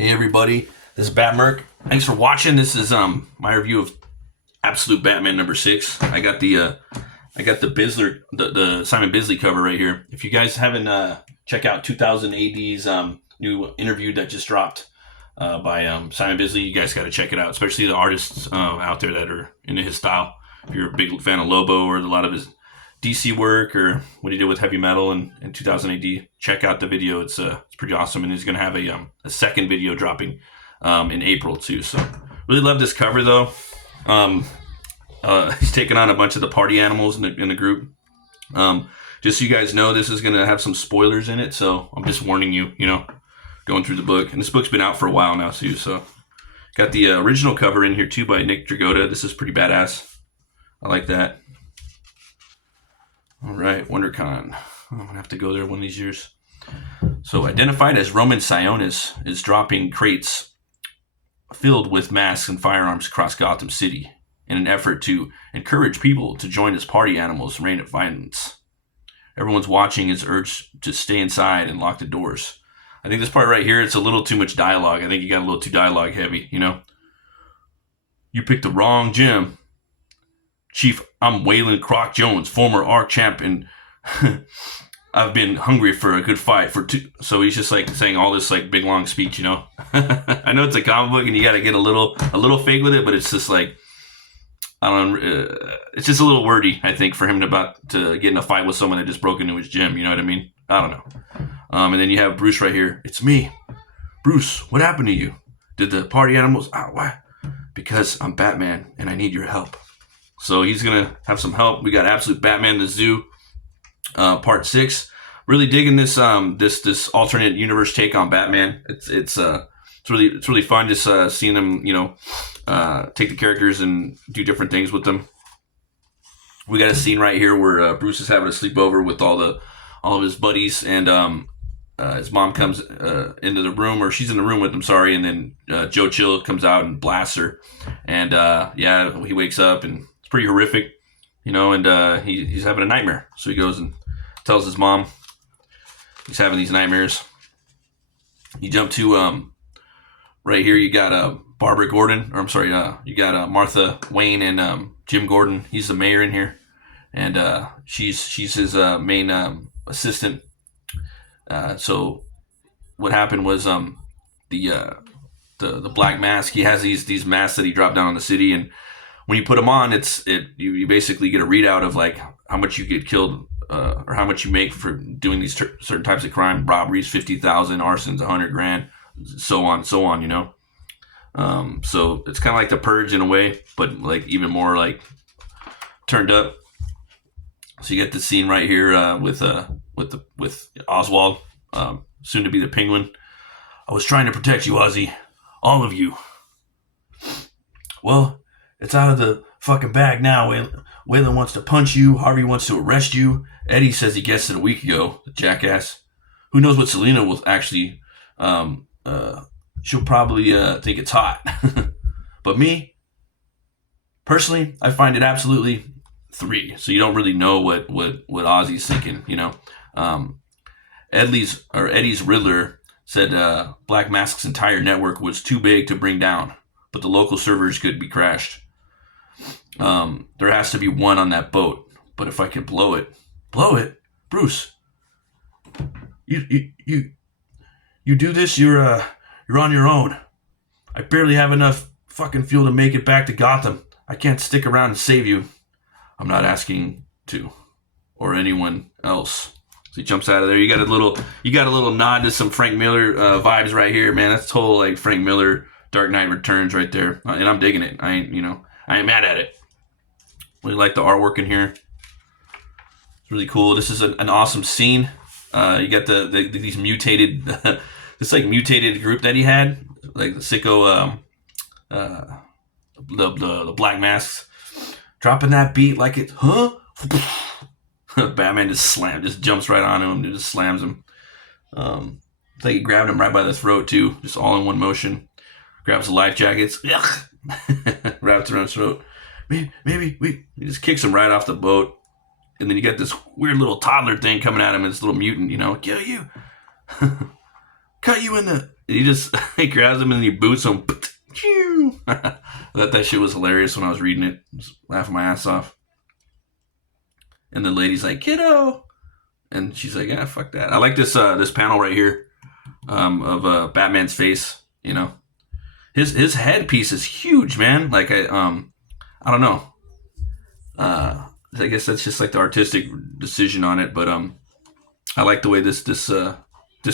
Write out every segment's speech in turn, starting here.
Hey everybody, this is Batmerk. Thanks for watching. This is my review of Absolute Batman #6. I got the Bisley the Simon Bisley cover right here. If you guys haven't check out 2000 AD's new interview that just dropped by Simon Bisley, you guys got to check it out. Especially the artists out there that are into his style. If you're a big fan of Lobo or a lot of his DC work or what he did with heavy metal in 2000 AD, check out the video. It's pretty awesome, and he's gonna have a second video dropping in April too. So really love this cover though. He's taking on a bunch of the party animals in the group. Just so you guys know, this is gonna have some spoilers in it, so I'm just warning you. Going through the book, and this book's been out for a while now too. So got the original cover in here too by Nick Dragotta. This is pretty badass. I like that. All right, WonderCon. I'm gonna have to go there one of these years. So, identified as Roman Sionis is dropping crates filled with masks and firearms across Gotham City in an effort to encourage people to join his party animals' reign of violence. Everyone's watching is urged to stay inside and lock the doors. I think this part right here, it's a little too much dialogue. I think you got a little too dialogue heavy, You picked the wrong gym. Chief, I'm Waylon Croc Jones, former ARC champ, and I've been hungry for a good fight for two. So he's just like saying all this like big long speech, I know it's a comic book and you got to get a little fake with it, but it's just like it's just a little wordy, I think, for him to get in a fight with someone that just broke into his gym. You know what I mean? I don't know. And then you have Bruce right here. It's me, Bruce. What happened to you? Did the party animals? Why? Because I'm Batman and I need your help. So he's gonna have some help. We got Absolute Batman the Zoo, Part 6. Really digging this this alternate universe take on Batman. It's really fun just seeing them take the characters and do different things with them. We got a scene right here where Bruce is having a sleepover with all of his buddies, and his mom comes into the room, or she's in the room with him. Sorry, and then Joe Chill comes out and blasts her, and he wakes up and pretty horrific, and he's having a nightmare. So he goes and tells his mom he's having these nightmares. You jump to right here. You got Barbara Gordon, or I'm sorry, you got Martha Wayne and Jim Gordon. He's the mayor in here, and she's his main assistant. So what happened was the Black Mask. He has these masks that he dropped down on the city, and when you put them on, you basically get a readout of like how much you get killed or how much you make for doing these certain types of crime: robberies, 50,000, arsons, 100 grand, so on, so on. So it's kind of like the Purge in a way, but like even more like turned up. So you get the scene right here with Oswald, soon to be the Penguin. I was trying to protect you, Ozzy, all of you. Well, it's out of the fucking bag now. Waylon wants to punch you. Harvey wants to arrest you. Eddie says he guessed it a week ago. The jackass. Who knows what Selina will actually... she'll probably think it's hot. But me, personally, I find it absolutely 3. So you don't really know what Ozzy's thinking, Eddie's Riddler said Black Mask's entire network was too big to bring down, but the local servers could be crashed. There has to be one on that boat, but if I could blow it, Bruce, you do this, you're on your own. I barely have enough fucking fuel to make it back to Gotham. I can't stick around and save you. I'm not asking to, or anyone else. So he jumps out of there. You got a little nod to some Frank Miller vibes right here, man. That's total like Frank Miller Dark Knight Returns right there, and I'm digging it. I ain't mad at it. Really like the artwork in here. It's really cool. This is an awesome scene. You got these mutated, this like mutated group that he had, like the sicko, the Black Masks, dropping that beat like it, huh? Batman just jumps right on him and just slams him. It's like he grabbed him right by the throat too, just all in one motion. Grabs the life jackets, wraps around his throat. Maybe he just kicks him right off the boat, and then you got this weird little toddler thing coming at him, and this little mutant, kill you, cut you in he just he grabs him and he boots him. I thought that shit was hilarious when I was reading it. I was laughing my ass off. And the lady's like, kiddo. And she's like, yeah, fuck that. I like this this panel right here of Batman's face, you know. His headpiece is huge, man. Like, I don't know. I guess that's just like the artistic decision on it. But I like the way this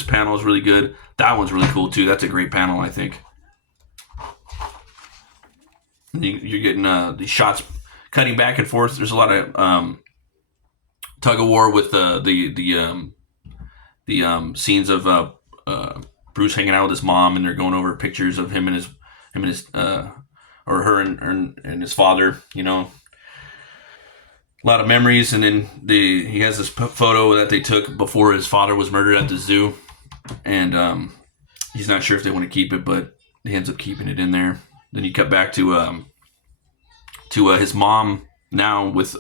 panel is really good. That one's really cool, too. That's a great panel, I think. You're getting these shots cutting back and forth. There's a lot of tug of war with the scenes of Bruce hanging out with his mom, and they're going over pictures of him and his or her and his father. You know, a lot of memories. And then he has this photo that they took before his father was murdered at the zoo, and he's not sure if they want to keep it, but he ends up keeping it in there. Then you cut back to his mom now with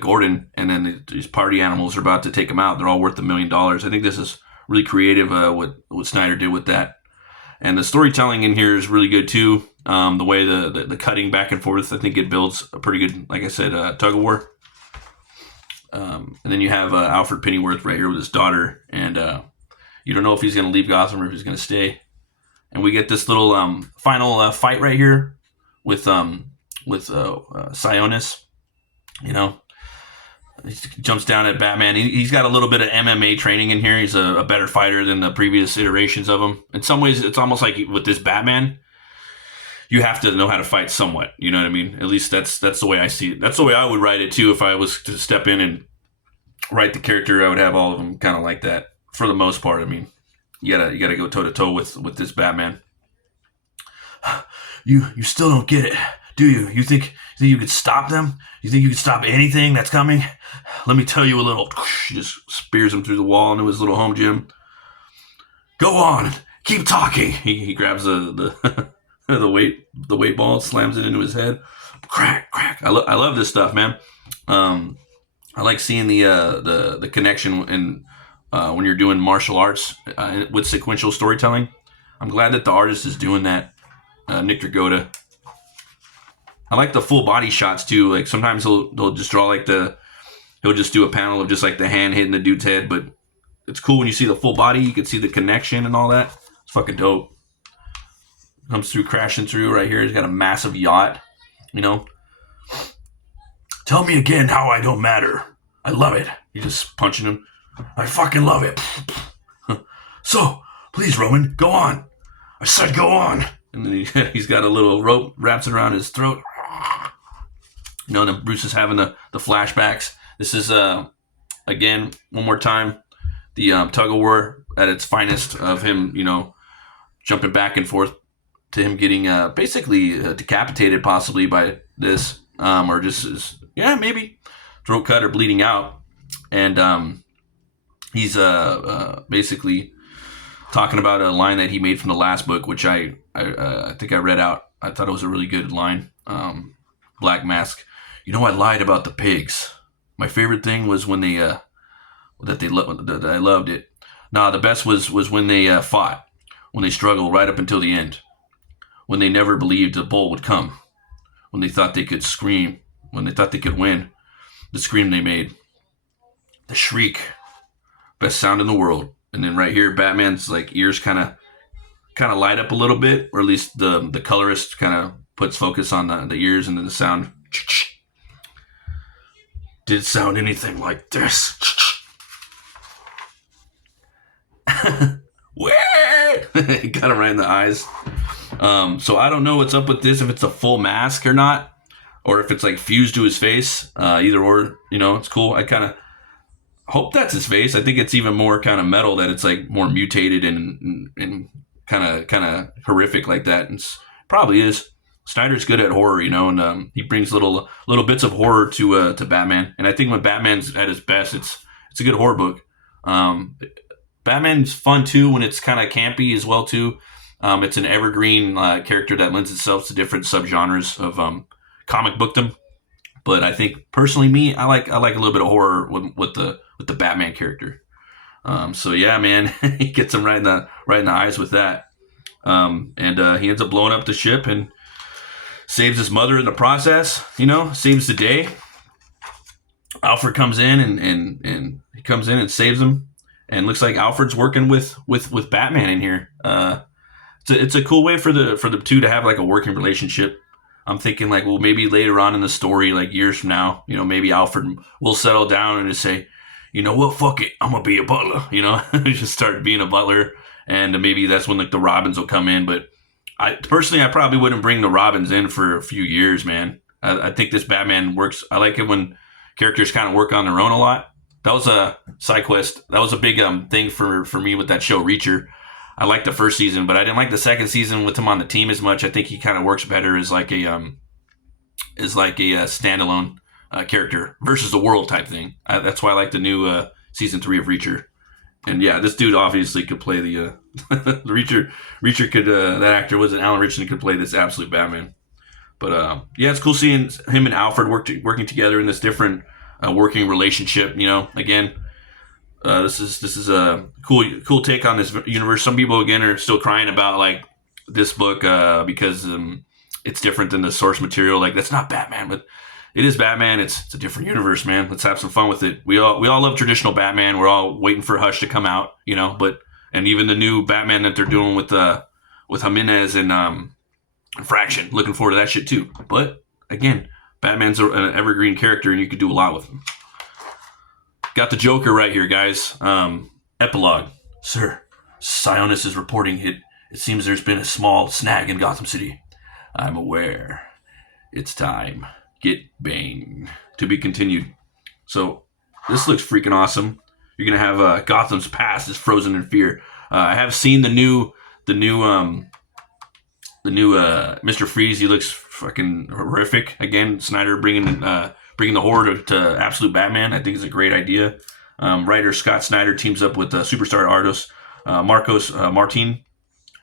Gordon, and then these party animals are about to take him out. They're all worth $1 million. I think this is really creative what Snyder did with that, and the storytelling in here is really good too. The way the cutting back and forth, I think it builds a pretty good, like I said, tug of war. And then you have Alfred Pennyworth right here with his daughter, and you don't know if he's going to leave Gotham or if he's going to stay. And we get this little final fight right here with Sionis. You know, he jumps down at Batman. He's got a little bit of MMA training in here. He's a better fighter than the previous iterations of him. In some ways, it's almost like with this Batman, you have to know how to fight somewhat. You know what I mean? At least that's the way I see it. That's the way I would write it too. If I was to step in and write the character, I would have all of them kind of like that for the most part. I mean, you gotta go toe to toe with this Batman. You still don't get it, do you? You think you could stop them? You think you could stop anything that's coming? Let me tell you a little. Just spears him through the wall into his little home gym. Go on, keep talking. He grabs the the weight ball, slams it into his head. Crack, crack. I love this stuff, man. I like seeing the connection in when you're doing martial arts with sequential storytelling. I'm glad that the artist is doing that, Nick Dragotta. I like the full body shots too. Like sometimes they'll just draw he'll just do a panel of just like the hand hitting the dude's head, but it's cool when you see the full body. You can see the connection and all that. It's fucking dope. Comes through, crashing through right here. He's got a massive yacht, you know. Tell me again how I don't matter. I love it. He's just punching him. I fucking love it. So, please, Roman, go on. I said go on. And then he's got a little rope wraps it around his throat. You know, then Bruce is having the flashbacks. This is, again, one more time, the tug of war at its finest of him, you know, jumping back and forth to him getting basically decapitated possibly by this, or just, maybe throat cut or bleeding out. And he's basically talking about a line that he made from the last book, which I think I read out. I thought it was a really good line. Black Mask. You know, I lied about the pigs. My favorite thing was when they that I loved it. Nah, the best was when they fought, when they struggled right up until the end, when they never believed the bull would come, when they thought they could scream, when they thought they could win. The scream they made, the shriek, best sound in the world. And then right here, Batman's like ears kind of light up a little bit, or at least the colorist kind of puts focus on the ears, and then the sound. Did it sound anything like this? He got him right in the eyes. So I don't know what's up with this, if it's a full mask or not, or if it's like fused to his face. Either or, you know, it's cool. I kind of hope that's his face. I think it's even more kind of metal, that it's like more mutated and kind of horrific like that. And probably is. Snyder's good at horror, you know, and he brings little bits of horror to Batman. And I think when Batman's at his best, it's a good horror book. Batman's fun too when it's kind of campy as well too. It's an evergreen character that lends itself to different subgenres of comic bookdom. But I think personally, me, I like a little bit of horror with the Batman character. So yeah, man, he gets him right in the eyes with that. And he ends up blowing up the ship and saves his mother in the process. Saves the day. Alfred comes in and he comes in and saves him. And looks like Alfred's working with Batman in here. It's a cool way for the two to have like a working relationship. I'm thinking like, well, maybe later on in the story, like years from now, maybe Alfred will settle down and just say, you know what, fuck it, I'm gonna be a butler. Just start being a butler, and maybe that's when like the Robins will come in. But I probably wouldn't bring the Robins in for a few years, man. I think this Batman works. I like it when characters kind of work on their own a lot. That was a side quest. That was a big thing for me with that show Reacher. I liked the first season, but I didn't like the second season with him on the team as much. I think he kind of works better as like a standalone character versus the world type thing. That's why I like the new season 3 of Reacher. And yeah, this dude obviously could play the Reacher. Reacher could that actor was it Alan Richardson could play this absolute Batman. But yeah, it's cool seeing him and Alfred working together in this different working relationship. Again, this is a cool take on this universe. Some people again are still crying about like this book because it's different than the source material. Like that's not Batman, but it is Batman. It's a different universe, man. Let's have some fun with it. We all love traditional Batman. We're all waiting for Hush to come out, and even the new Batman that they're doing with Jimenez and Fraction. Looking forward to that shit too. But again, Batman's an evergreen character, and you could do a lot with him. Got the Joker right here, guys. Epilogue. Sir, Sionis is reporting it. It seems there's been a small snag in Gotham City. I'm aware. It's time. Get Bane. To be continued. So, this looks freaking awesome. You're going to have Gotham's past is frozen in fear. I have seen the new Mr. Freeze. He looks fucking horrific. Again, Snyder bringing the Horde to absolute Batman. I think is a great idea. Writer Scott Snyder teams up with superstar artist Marcos Martin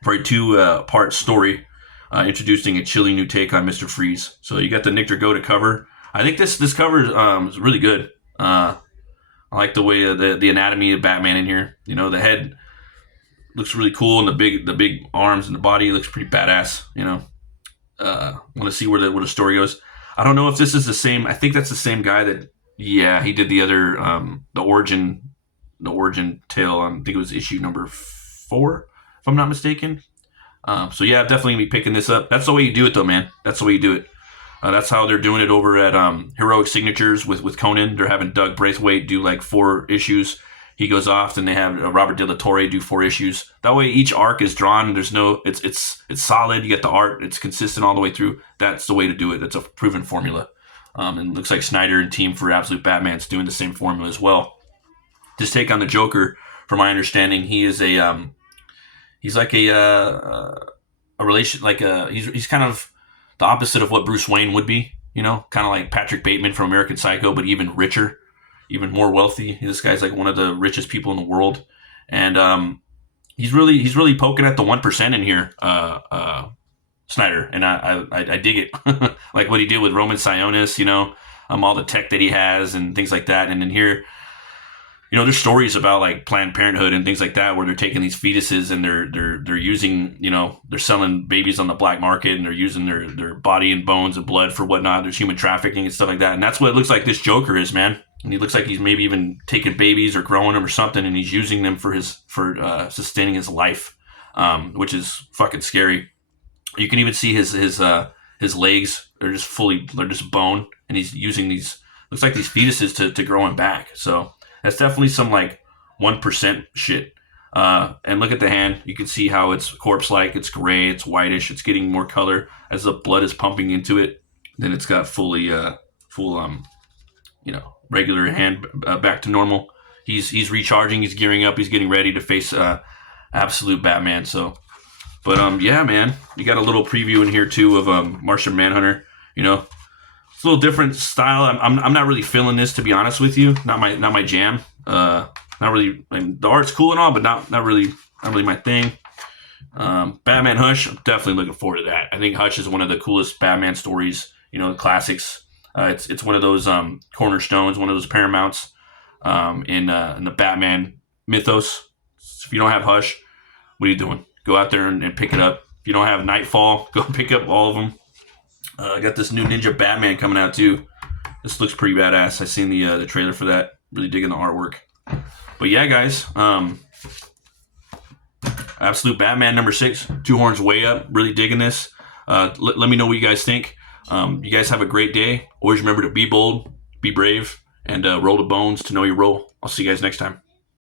for a 2-part story introducing a chilling new take on Mr. Freeze. So you got the Nick Dragotta cover. I think this cover is really good. I like the way the anatomy of Batman in here. The head looks really cool, and the big arms and the body looks pretty badass. Want to see where the story goes. I don't know if this is the same. I think that's the same guy that. Yeah, he did the other the origin tale. I think it was issue number 4, if I'm not mistaken. So yeah, definitely gonna be picking this up. That's the way you do it, though, man. That's the way you do it. That's how they're doing it over at Heroic Signatures with Conan. They're having Doug Braithwaite do like 4 issues. He goes off, and they have Robert De La Torre do 4 issues. That way, each arc is drawn. There's no, it's solid. You get the art. It's consistent all the way through. That's the way to do it. That's a proven formula. And it looks like Snyder and team for Absolute Batman's doing the same formula as well. This take on the Joker, from my understanding, he is he's like a relation, like he's kind of the opposite of what Bruce Wayne would be. Kind of like Patrick Bateman from American Psycho, but even richer. Even more wealthy. This guy's like one of the richest people in the world, and he's really poking at the 1% in here, Snyder, and I dig it. Like what he did with Roman Sionis, all the tech that he has and things like that. And in here, there's stories about like Planned Parenthood and things like that where they're taking these fetuses and they're using, they're selling babies on the black market, and they're using their body and bones and blood for whatnot. There's human trafficking and stuff like that, and that's what it looks like this Joker is, man. And he looks like he's maybe even taking babies or growing them or something, and he's using them for sustaining his life, which is fucking scary. You can even see his legs are they're just bone, and he's using these, looks like these fetuses to grow him back. So that's definitely some like 1% shit. And look at the hand. You can see how it's corpse-like. It's gray. It's whitish. It's getting more color as the blood is pumping into it. Then it's got full regular hand back to normal. He's recharging. He's gearing up. He's getting ready to face absolute Batman. So, but yeah, man, you got a little preview in here too of Martian Manhunter. It's a little different style. I'm not really feeling this, to be honest with you. Not my jam. Not really. The art's cool and all, but not really my thing. Batman Hush, I'm definitely looking forward to that. I think Hush is one of the coolest Batman stories. The classics. It's one of those cornerstones, one of those paramounts in the Batman mythos. If you don't have Hush, what are you doing? go out there and pick it up. If you don't have Nightfall, go pick up all of them. I got this new Ninja Batman coming out too. This looks pretty badass. I seen the trailer for that. Really digging the artwork. But yeah, guys, Absolute Batman #6, Two Horns Way Up. Really digging this. Let me know what you guys think. You guys have a great day. Always remember to be bold, be brave, and roll the bones to know your role. I'll see you guys next time.